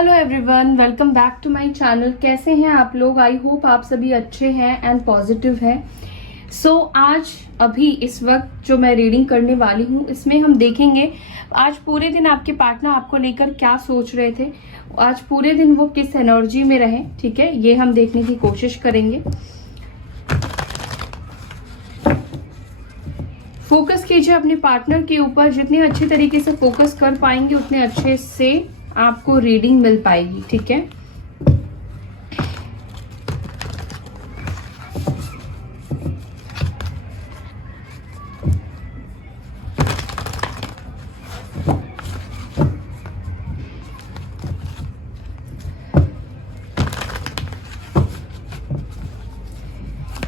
Hello everyone, welcome back to my channel. कैसे हैं आप लोग? आई होप आप सभी अच्छे हैं एंड पॉजिटिव हैं। आज अभी इस वक्त जो मैं रीडिंग करने वाली हूँ इसमें हम देखेंगे आज पूरे दिन आपके पार्टनर आपको लेकर क्या सोच रहे थे, आज पूरे दिन वो किस एनर्जी में रहे। ठीक है, ये हम देखने की कोशिश करेंगे। फोकस कीजिए अपने पार्टनर के ऊपर। जितने अच्छे तरीके से फोकस कर पाएंगे उतने अच्छे से आपको रीडिंग मिल पाएगी। ठीक है,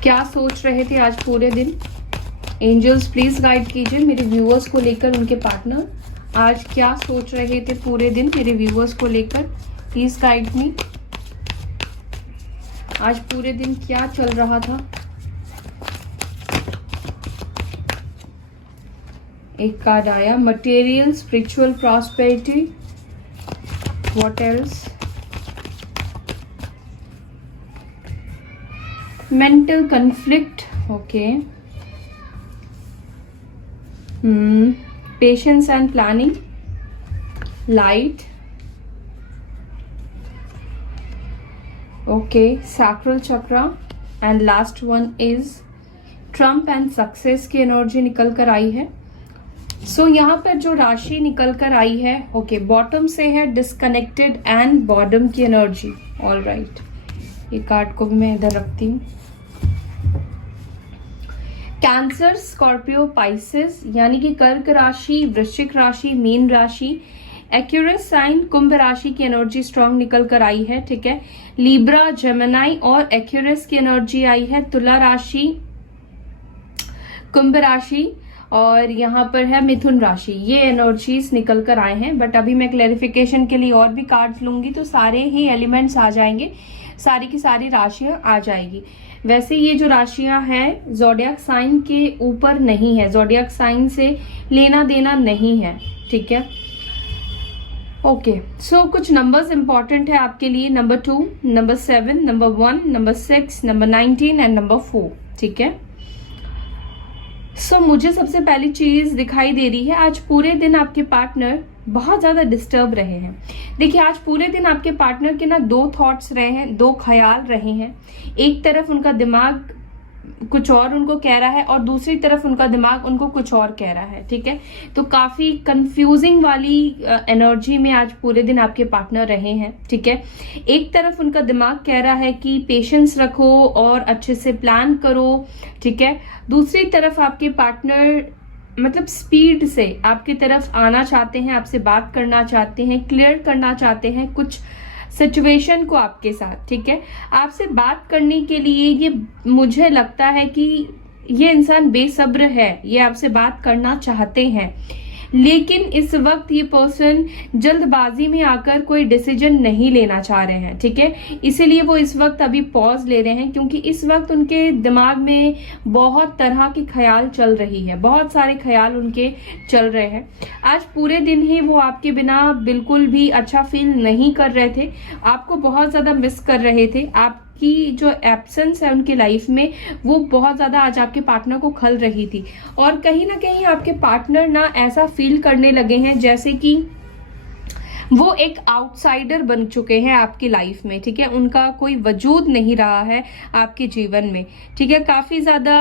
क्या सोच रहे थे आज पूरे दिन? एंजल्स प्लीज गाइड कीजिए मेरे व्यूअर्स को लेकर। उनके पार्टनर आज क्या सोच रहे थे पूरे दिन मेरे व्यूअर्स को लेकर? Please guide me. आज पूरे दिन क्या चल रहा था? एक कार्ड आया, material spiritual prosperity. What else? Mental conflict. Okay, patience and planning, light, okay, sacral chakra, and last one is Trump and success की एनर्जी निकल कर आई है। यहाँ पर जो राशि निकल कर आई है, ओके, बॉटम से है डिस्कनेक्टेड एंड बॉटम की एनर्जी। ऑल राइट, ये कार्ड को भी मैं इधर रखती हूँ। कैंसर, स्कॉर्पियो, पाइसेस यानी कि कर्क राशि, वृश्चिक राशि, मीन राशि, एक्यूरस साइन, कुंभ राशि की एनर्जी स्ट्रांग निकल कर आई है। ठीक है, लिब्रा, जेमिनी और एक्यूरस की एनर्जी आई है। तुला राशि, कुंभ राशि और यहाँ पर है मिथुन राशि। ये एनर्जीज निकल कर आए हैं, बट अभी मैं क्लैरिफिकेशन के लिए और भी कार्ड्स लूंगी तो सारे ही एलिमेंट्स आ जाएंगे, सारी की सारी राशियां आ जाएगी। वैसे ये जो राशियां हैं ज़ोडिएक साइन के ऊपर नहीं है, ज़ोडिएक साइन से लेना देना नहीं है। ठीक है, ओके। कुछ नंबर्स इंपॉर्टेंट है आपके लिए। Number 2, number 7, number 1, number 6, number 19 and number 4। ठीक है, मुझे सबसे पहली चीज दिखाई दे रही है, आज पूरे दिन आपके पार्टनर बहुत ज्यादा डिस्टर्ब रहे हैं। देखिए, आज पूरे दिन आपके पार्टनर के ना दो थॉट्स रहे हैं, दो ख्याल रहे हैं। एक तरफ उनका दिमाग कुछ और उनको कह रहा है और दूसरी तरफ उनका दिमाग उनको कुछ और कह रहा है। ठीक है, तो काफी कंफ्यूजिंग वाली एनर्जी में आज पूरे दिन आपके पार्टनर रहे हैं। ठीक है, एक तरफ उनका दिमाग कह रहा है कि पेशेंस रखो और अच्छे से प्लान करो। ठीक है, दूसरी तरफ आपके पार्टनर मतलब स्पीड से आपकी तरफ आना चाहते हैं, आपसे बात करना चाहते हैं, क्लियर करना चाहते हैं कुछ सिचुएशन को आपके साथ। ठीक है, आपसे बात करने के लिए ये मुझे लगता है कि ये इंसान बेसब्र है, ये आपसे बात करना चाहते हैं, लेकिन इस वक्त ये पर्सन जल्दबाजी में आकर कोई डिसीजन नहीं लेना चाह रहे हैं। ठीक है, इसीलिए वो इस वक्त अभी पॉज ले रहे हैं, क्योंकि इस वक्त उनके दिमाग में बहुत तरह की ख्याल चल रही है, बहुत सारे ख्याल उनके चल रहे हैं। आज पूरे दिन ही वो आपके बिना बिल्कुल भी अच्छा फील नहीं कर रहे थे, आपको बहुत ज्यादा मिस कर रहे थे। आपकी जो एब्सेंस है उनकी लाइफ में वो बहुत ज्यादा आज आपके पार्टनर को खल रही थी, और कहीं ना कहीं आपके पार्टनर ना ऐसा फील करने लगे हैं जैसे कि वो एक आउटसाइडर बन चुके हैं आपकी लाइफ में। ठीक है, उनका कोई वजूद नहीं रहा है आपके जीवन में। ठीक है, काफी ज्यादा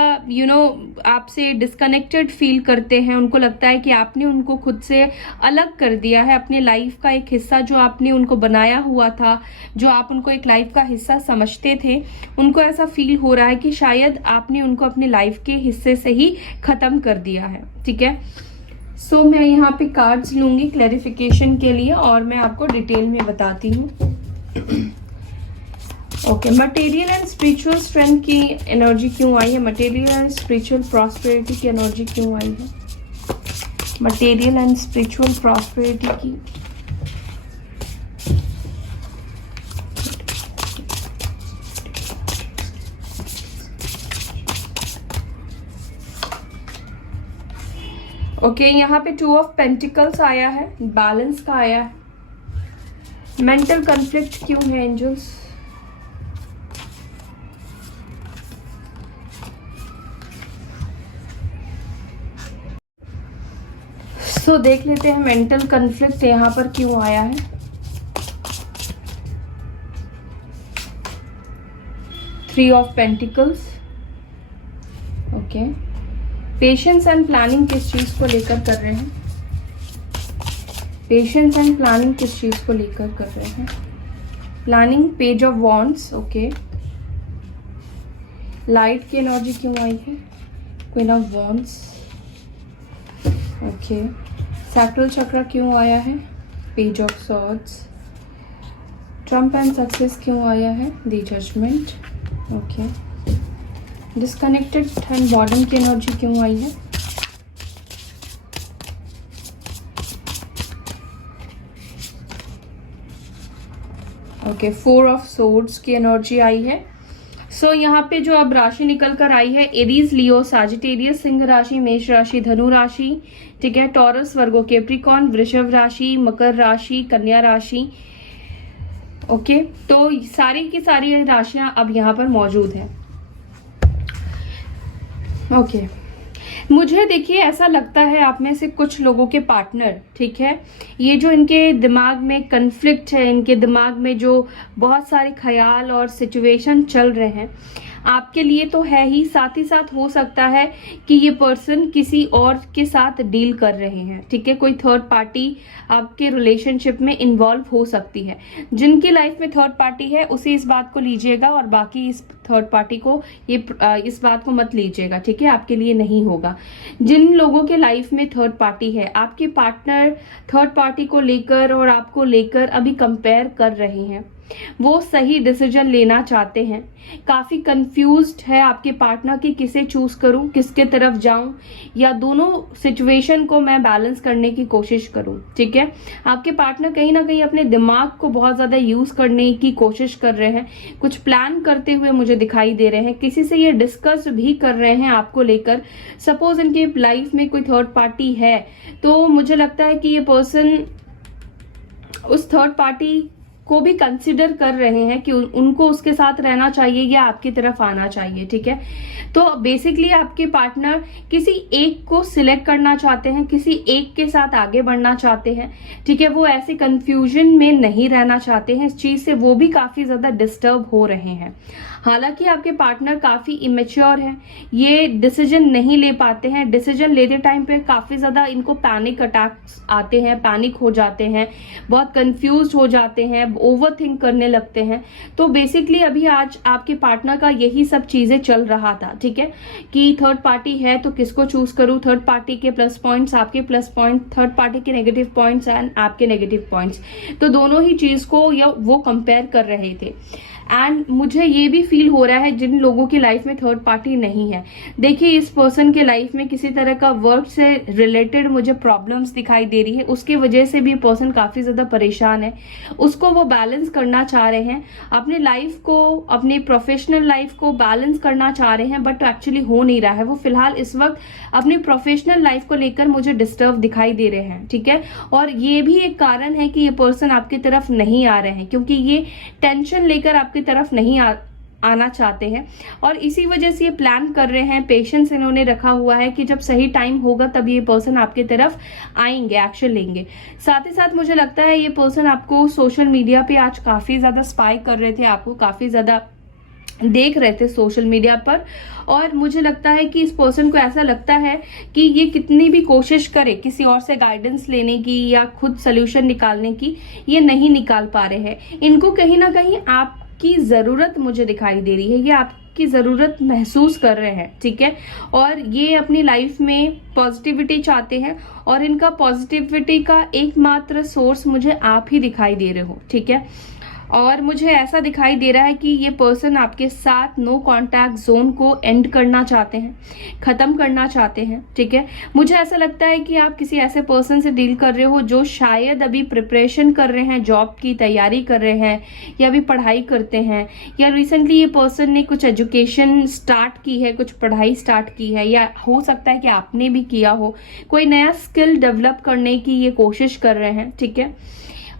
आपसे डिस्कनेक्टेड फील करते हैं। उनको लगता है कि आपने उनको खुद से अलग कर दिया है, अपने लाइफ का एक हिस्सा जो आपने उनको बनाया हुआ था, जो आप उनको एक लाइफ का हिस्सा समझते थे, उनको ऐसा फील हो रहा है कि शायद आपने उनको अपने लाइफ के हिस्से से ही खत्म कर दिया है। ठीक है, मैं यहाँ पे कार्ड्स लूंगी क्लैरिफिकेशन के लिए और मैं आपको डिटेल में बताती हूँ। Okay, material and spiritual strength की एनर्जी क्यों आई है? मटेरियल एंड स्पिरिचुअल प्रॉस्पेरिटी की एनर्जी क्यों आई है? मटेरियल एंड स्पिरिचुअल प्रॉस्पेरिटी की ओके, यहाँ पे 2 ऑफ पेंटिकल्स आया है, बैलेंस का आया है। मेंटल कॉन्फ्लिक्ट क्यों है एंजल्स? सो देख लेते हैं मेंटल कॉन्फ्लिक्ट यहाँ पर क्यों आया है। 3 of pentacles. Okay, patience and planning किस चीज को लेकर कर रहे हैं? पेशेंस एंड प्लानिंग किस चीज को लेकर कर रहे हैं? Planning, page of wands. Okay, light की एनर्जी क्यों आई है? Queen of wands. Okay, sacral chakra क्यों आया है? Page of swords. Trump and success क्यों आया है? The judgement. Okay, disconnected and boredom की एनर्जी क्यों आई है? ओके, 4 ऑफ सोर्ड्स की एनर्जी आई है। सो यहाँ पे जो अब राशि निकल कर आई है, एरीज, लियो, साजिटेरियस, सिंह राशि, मेष राशि, धनु राशि, ठीक है, टॉरस, वर्गो, कैप्रिकॉर्न, वृषभ राशि, मकर राशि, कन्या राशि। ओके, तो सारी की सारी राशियां अब यहाँ पर मौजूद है। ओके, मुझे देखिए ऐसा लगता है आप में से कुछ लोगों के पार्टनर, ठीक है, ये जो इनके दिमाग में कन्फ्लिक्ट है, इनके दिमाग में जो बहुत सारे ख्याल और सिचुएशन चल रहे हैं, आपके लिए तो है ही, साथ ही साथ हो सकता है कि ये पर्सन किसी और के साथ डील कर रहे हैं, ठीक है, कोई थर्ड पार्टी आपके रिलेशनशिप में इन्वॉल्व हो सकती है। जिनकी लाइफ में थर्ड पार्टी है उसे इस बात को लीजिएगा और बाकी इस थर्ड पार्टी को इस बात को मत लीजिएगा, ठीक है, आपके लिए नहीं होगा। जिन लोगों के लाइफ में थर्ड पार्टी है, आपके पार्टनर थर्ड पार्टी को लेकर और आपको लेकर अभी कंपेयर कर रहे हैं, वो सही डिसीजन लेना चाहते हैं, काफी कंफ्यूज्ड है आपके पार्टनर कि किसे चूज करूं, किसके तरफ जाऊं, या दोनों सिचुएशन को मैं बैलेंस करने की कोशिश करूं, ठीक है। आपके पार्टनर कहीं ना कहीं अपने दिमाग को बहुत ज्यादा यूज करने की कोशिश कर रहे हैं, कुछ प्लान करते हुए मुझे दिखाई दे रहे हैं, किसी से ये डिस्कस भी कर रहे हैं आपको लेकर। सपोज इनके लाइफ में कोई थर्ड पार्टी है तो मुझे लगता है कि ये पर्सन उस थर्ड पार्टी को भी कंसिडर कर रहे हैं कि उनको उसके साथ रहना चाहिए या आपकी तरफ आना चाहिए, ठीक है। तो बेसिकली आपके पार्टनर किसी एक को सिलेक्ट करना चाहते हैं, किसी एक के साथ आगे बढ़ना चाहते हैं, ठीक है, वो ऐसे कंफ्यूजन में नहीं रहना चाहते हैं। इस चीज से वो भी काफी ज्यादा डिस्टर्ब हो रहे हैं। हालांकि आपके पार्टनर काफी इमेच्योर हैं, ये डिसीजन नहीं ले पाते हैं, डिसीजन लेते टाइम पे काफी ज्यादा इनको पैनिक अटैक्स आते हैं, पैनिक हो जाते हैं, बहुत कंफ्यूज हो जाते हैं, ओवर थिंक करने लगते हैं। तो बेसिकली अभी आज आपके पार्टनर का यही सब चीजें चल रहा था, ठीक है, कि थर्ड पार्टी है तो किसको चूज करूं, थर्ड पार्टी के प्लस पॉइंट्स, आपके प्लस पॉइंट, थर्ड पार्टी के नेगेटिव पॉइंट्स एंड आपके नेगेटिव पॉइंट्स, तो दोनों ही चीज को वो कंपेयर कर रहे थे। एंड मुझे ये भी फील हो रहा है जिन लोगों की लाइफ में थर्ड पार्टी नहीं है, देखिए इस पर्सन के लाइफ में किसी तरह का वर्क से रिलेटेड मुझे प्रॉब्लम्स दिखाई दे रही है, उसकी वजह से भी पर्सन काफी ज्यादा परेशान है, उसको वो बैलेंस करना चाह रहे हैं, अपने लाइफ को, अपनी प्रोफेशनल लाइफ को बैलेंस करना चाह रहे हैं, बट एक्चुअली हो नहीं रहा है। वो फिलहाल इस वक्त अपनी प्रोफेशनल लाइफ को लेकर मुझे डिस्टर्ब दिखाई दे रहे हैं, ठीक है, और ये भी एक कारण है कि ये पर्सन आपकी तरफ नहीं आ रहे हैं, क्योंकि ये टेंशन लेकर आपकी तरफ नहीं आना चाहते हैं और इसी वजह से ये प्लान कर रहे हैं, पेशेंस इन्होंने रखा हुआ है कि जब सही टाइम होगा तब ये पर्सन आपकी तरफ आएंगे, एक्शन लेंगे। साथ ही साथ मुझे लगता है ये पर्सन आपको सोशल मीडिया पे आज काफी ज्यादा स्पाई कर रहे थे, आपको काफी ज्यादा देख रहे थे सोशल मीडिया पर, और मुझे लगता है कि इस पर्सन को ऐसा लगता है कि ये कितनी भी कोशिश करे किसी और से गाइडेंस लेने की या खुद सोल्यूशन निकालने की, ये नहीं निकाल पा रहे हैं। इनको कहीं ना कहीं आपकी जरूरत मुझे दिखाई दे रही है, ये आपकी जरूरत महसूस कर रहे हैं, ठीक है, और ये अपनी लाइफ में पॉजिटिविटी चाहते हैं और इनका पॉजिटिविटी का एकमात्र सोर्स मुझे आप ही दिखाई दे रहे हो, ठीक है। और मुझे ऐसा दिखाई दे रहा है कि ये पर्सन आपके साथ नो कांटेक्ट जोन को एंड करना चाहते हैं, खत्म करना चाहते हैं, ठीक है। मुझे ऐसा लगता है कि आप किसी ऐसे पर्सन से डील कर रहे हो जो शायद अभी प्रिपरेशन कर रहे हैं, जॉब की तैयारी कर रहे हैं या अभी पढ़ाई करते हैं, या रिसेंटली ये पर्सन ने कुछ एजुकेशन स्टार्ट की है, कुछ पढ़ाई स्टार्ट की है, या हो सकता है कि आपने भी किया हो, कोई नया स्किल डेवलप करने की ये कोशिश कर रहे हैं, ठीक है।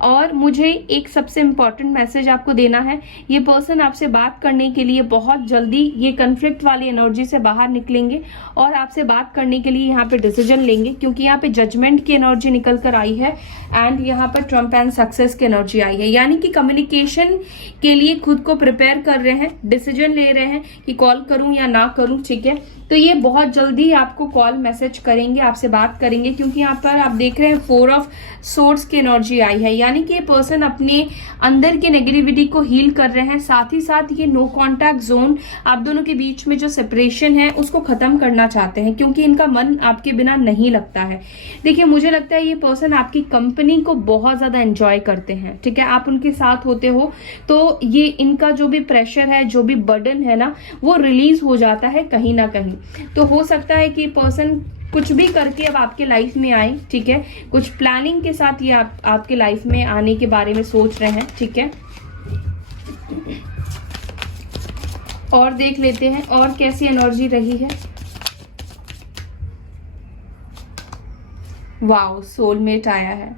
और मुझे एक सबसे इम्पोर्टेंट मैसेज आपको देना है, ये पर्सन आपसे बात करने के लिए बहुत जल्दी ये कन्फ्लिक्ट वाली एनर्जी से बाहर निकलेंगे और आपसे बात करने के लिए यहाँ पे डिसीजन लेंगे, क्योंकि यहाँ पे जजमेंट की एनर्जी निकल कर आई है एंड यहाँ पर ट्रम्प एंड सक्सेस की एनर्जी आई है। यानी कि कम्युनिकेशन के लिए खुद को प्रिपेयर कर रहे हैं, डिसीजन ले रहे हैं कि कॉल करूं या ना करूं, ठीक है। तो ये बहुत जल्दी आपको कॉल मैसेज करेंगे, आपसे बात करेंगे, क्योंकि यहाँ पर आप देख रहे हैं 4 ऑफ सोर्ड्स की एनर्जी आई है। यानी कि ये पर्सन अपने अंदर की नेगेटिविटी को हील कर रहे हैं, साथ ही साथ ये नो कॉन्टैक्ट जोन, आप दोनों के बीच में जो सेपरेशन है उसको खत्म करना चाहते हैं, क्योंकि इनका मन आपके बिना नहीं लगता है। देखिए, मुझे लगता है ये पर्सन आपकी कंपनी को बहुत ज्यादा एंजॉय करते हैं, ठीक है। आप उनके साथ होते हो तो ये इनका जो भी प्रेशर है, जो भी बर्डन है ना, वो रिलीज हो जाता है कहीं ना कहीं। तो हो सकता है कि पर्सन कुछ भी करके अब आपके लाइफ में आए, ठीक है। कुछ प्लानिंग के साथ ये आपके लाइफ में आने के बारे में सोच रहे हैं, ठीक है। और देख लेते हैं और कैसी एनर्जी रही है। वाओ, सोलमेट आया है।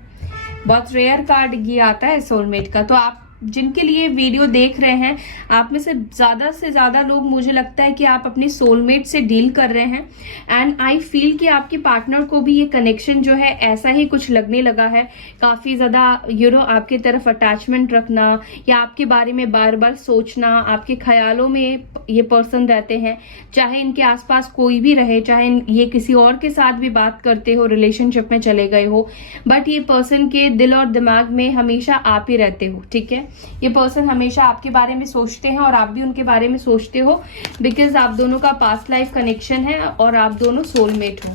बहुत रेयर कार्ड ये आता है सोलमेट का। तो आप जिनके लिए वीडियो देख रहे हैं, आप में से ज्यादा लोग, मुझे लगता है कि आप अपनी सोलमेट से डील कर रहे हैं एंड आई फील कि आपके पार्टनर को भी ये कनेक्शन जो है ऐसा ही कुछ लगने लगा है। काफी ज्यादा आपके तरफ अटैचमेंट रखना या आपके बारे में बार बार सोचना, आपके ख्यालों में ये पर्सन रहते हैं, चाहे इनके आसपास कोई भी रहे, चाहे ये किसी और के साथ भी बात करते हो, रिलेशनशिप में चले गए हो, बट ये पर्सन के दिल और दिमाग में हमेशा आप ही रहते हो, ठीक है। ये पर्सन हमेशा आपके बारे में सोचते हैं और आप भी उनके बारे में सोचते हो, बिकॉज आप दोनों का पास्ट लाइफ कनेक्शन है और आप दोनों सोलमेट हो।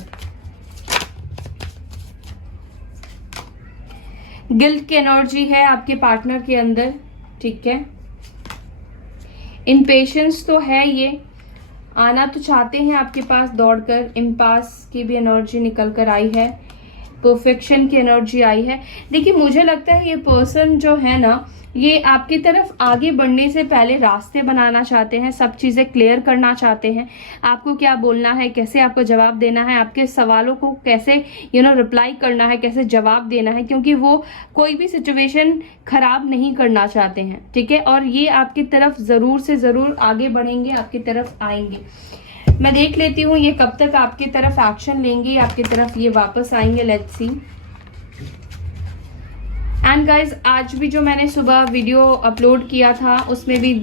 गिल्ट की एनर्जी है आपके पार्टनर के अंदर, ठीक है। इम्पेशेंस तो है, ये आना तो चाहते हैं आपके पास दौड़कर। इम्पास की भी एनर्जी निकल कर आई है, परफेक्शन की एनर्जी आई है। देखिए, मुझे लगता है ये पर्सन जो है ना, ये आपकी तरफ आगे बढ़ने से पहले रास्ते बनाना चाहते हैं, सब चीजें क्लियर करना चाहते हैं। आपको क्या बोलना है, कैसे आपको जवाब देना है, आपके सवालों को कैसे रिप्लाई करना है, कैसे जवाब देना है, क्योंकि वो कोई भी सिचुएशन खराब नहीं करना चाहते हैं, ठीक है। और ये आपकी तरफ जरूर से जरूर आगे बढ़ेंगे, आपकी तरफ आएंगे। मैं देख लेती हूँ ये कब तक आपकी तरफ एक्शन लेंगे, आपकी तरफ ये वापस आएंगे। Let's see. एंड गाइज, आज भी जो मैंने सुबह वीडियो अपलोड किया था उसमें भी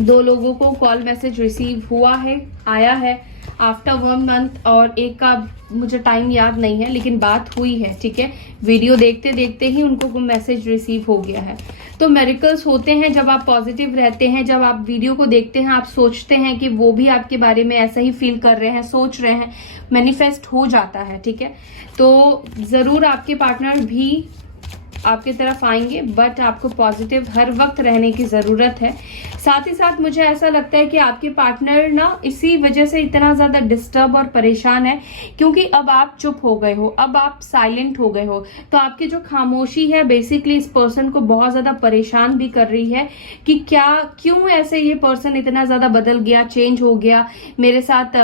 2 लोगों को कॉल मैसेज रिसीव हुआ है, आया है आफ्टर 1 मंथ, और एक का मुझे टाइम याद नहीं है, लेकिन बात हुई है, ठीक है। वीडियो देखते देखते ही उनको मैसेज रिसीव हो गया है। तो मेरिकल्स होते हैं जब आप पॉजिटिव रहते हैं, जब आप वीडियो को देखते हैं, आप सोचते हैं कि वो भी आपके बारे में ऐसा ही फील कर रहे हैं, सोच रहे हैं, मैनिफेस्ट हो जाता है, ठीक है। तो जरूर आपके पार्टनर भी आपकी तरफ आएंगे, बट आपको पॉजिटिव हर वक्त रहने की जरूरत है। साथ ही साथ मुझे ऐसा लगता है कि आपके पार्टनर ना इसी वजह से इतना ज्यादा डिस्टर्ब और परेशान है, क्योंकि अब आप चुप हो गए हो, अब आप साइलेंट हो गए हो। तो आपकी जो खामोशी है बेसिकली इस पर्सन को बहुत ज्यादा परेशान भी कर रही है कि क्यों ऐसे ये पर्सन इतना ज्यादा बदल गया, चेंज हो गया मेरे साथ।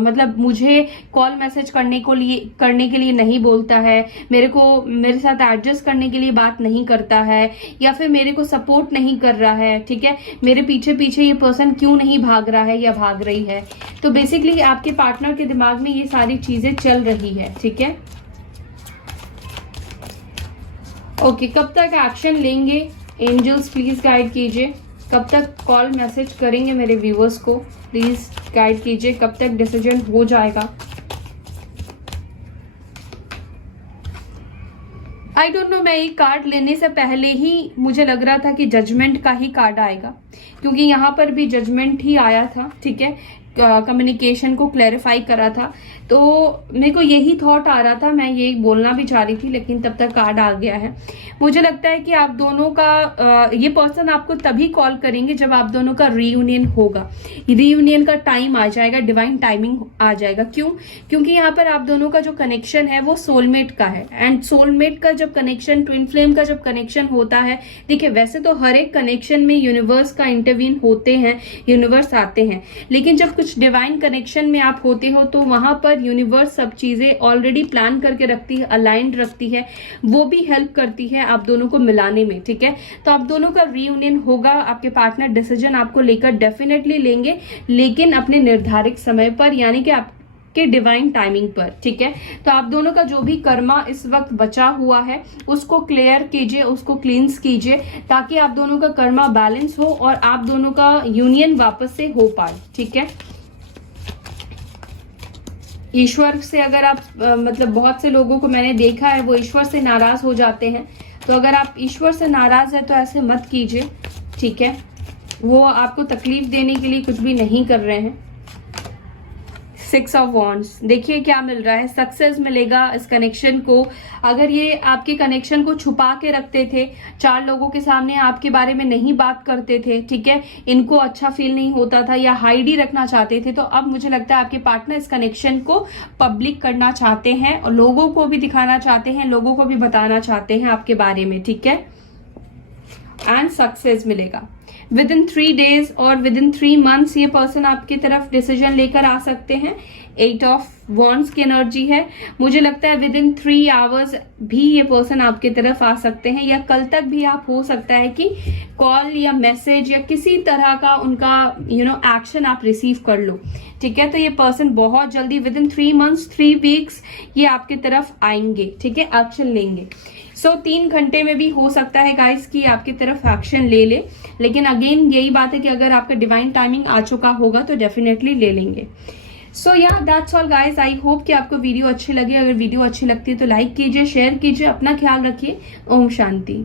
मतलब मुझे कॉल मैसेज करने के लिए नहीं बोलता है, मेरे साथ एडजस्ट करने के लिए बात नहीं करता है, या फिर मेरे को सपोर्ट नहीं कर रहा है, ठीक है। मेरे पीछे पीछे ये पर्सन क्यों नहीं भाग रहा है या भाग रही है। तो बेसिकली आपके पार्टनर के दिमाग में ये सारी चीजें चल रही है, ठीक है। ओके, कब तक एक्शन लेंगे एंजल्स, प्लीज गाइड कीजिए। कब तक कॉल मैसेज करेंगे मेरे व्यूअर्स को, प्लीज गाइड कीजिए। कब तक डिसीजन हो जाएगा। आई डोंट नो, मैं ये कार्ड लेने से पहले ही मुझे लग रहा था कि जजमेंट का ही कार्ड आएगा, क्योंकि यहाँ पर भी जजमेंट ही आया था, ठीक है। कम्युनिकेशन को क्लैरिफाई करा था, तो मेरे को यही थॉट आ रहा था, मैं ये बोलना भी चाह रही थी, लेकिन तब तक कार्ड आ गया है। मुझे लगता है कि आप दोनों का ये पर्सन आपको तभी कॉल करेंगे जब आप दोनों का रीयूनियन होगा, रीयूनियन का टाइम आ जाएगा, डिवाइन टाइमिंग आ जाएगा। क्यों? क्योंकि यहाँ पर आप दोनों का जो कनेक्शन है वो सोलमेट का है, एंड सोलमेट का जब कनेक्शन, ट्विन फ्लेम का जब कनेक्शन होता है, देखिए वैसे तो हर एक कनेक्शन में यूनिवर्स का इंटरवीन होते हैं, यूनिवर्स आते हैं, लेकिन जब कुछ कुछ डिवाइन कनेक्शन में आप होते हो तो वहां पर यूनिवर्स सब चीजें ऑलरेडी प्लान करके रखती है, अलाइंड रखती है, वो भी हेल्प करती है आप दोनों को मिलाने में, ठीक है। तो आप दोनों का रीयूनियन होगा, आपके पार्टनर डिसीजन आपको लेकर डेफिनेटली लेंगे, लेकिन अपने निर्धारित समय पर, यानी कि आप के डिवाइन टाइमिंग पर, ठीक है। तो आप दोनों का जो भी कर्मा इस वक्त बचा हुआ है उसको क्लियर कीजिए, उसको क्लींस कीजिए, ताकि आप दोनों का कर्मा बैलेंस हो और आप दोनों का यूनियन वापस से हो पाए, ठीक है। ईश्वर से अगर आप मतलब बहुत से लोगों को मैंने देखा है वो ईश्वर से नाराज हो जाते हैं, तो अगर आप ईश्वर से नाराज है तो ऐसे मत कीजिए, ठीक है। वो आपको तकलीफ देने के लिए कुछ भी नहीं कर रहे हैं। 6 ऑफ वॉन्ड्स, देखिए क्या मिल रहा है, सक्सेस मिलेगा इस कनेक्शन को। अगर ये आपके कनेक्शन को छुपा के रखते थे, 4 लोगों के सामने आपके बारे में नहीं बात करते थे, ठीक है, इनको अच्छा फील नहीं होता था या हाइड ही रखना चाहते थे, तो अब मुझे लगता है आपके पार्टनर इस कनेक्शन को पब्लिक करना चाहते हैं और लोगों को भी दिखाना चाहते हैं, लोगों को भी बताना चाहते हैं आपके बारे में, ठीक है। एंड सक्सेस मिलेगा विद इन 3 days और विद इन 3 months। ये पर्सन आपकी तरफ डिसीजन लेकर आ सकते हैं। 8 ऑफ वॉन्ड्स की एनर्जी है, मुझे लगता है विद इन 3 hours भी ये पर्सन आपकी तरफ आ सकते हैं, या कल तक भी आप हो सकता है कि कॉल या मैसेज या किसी तरह का उनका एक्शन आप रिसीव कर लो, ठीक है। तो ये पर्सन बहुत जल्दी विद इन 3 months 3 weeks ये आपकी तरफ आएंगे, ठीक है, एक्शन लेंगे। 3 घंटे में भी हो सकता है गाइस कि आपकी तरफ एक्शन ले ले, लेकिन अगेन यही बात है कि अगर आपका डिवाइन टाइमिंग आ चुका होगा तो डेफिनेटली ले लेंगे। That's all guys, I hope कि आपको वीडियो अच्छी लगी। अगर वीडियो अच्छी लगती है तो लाइक कीजिए, शेयर कीजिए, अपना ख्याल रखिए। ओम शांति।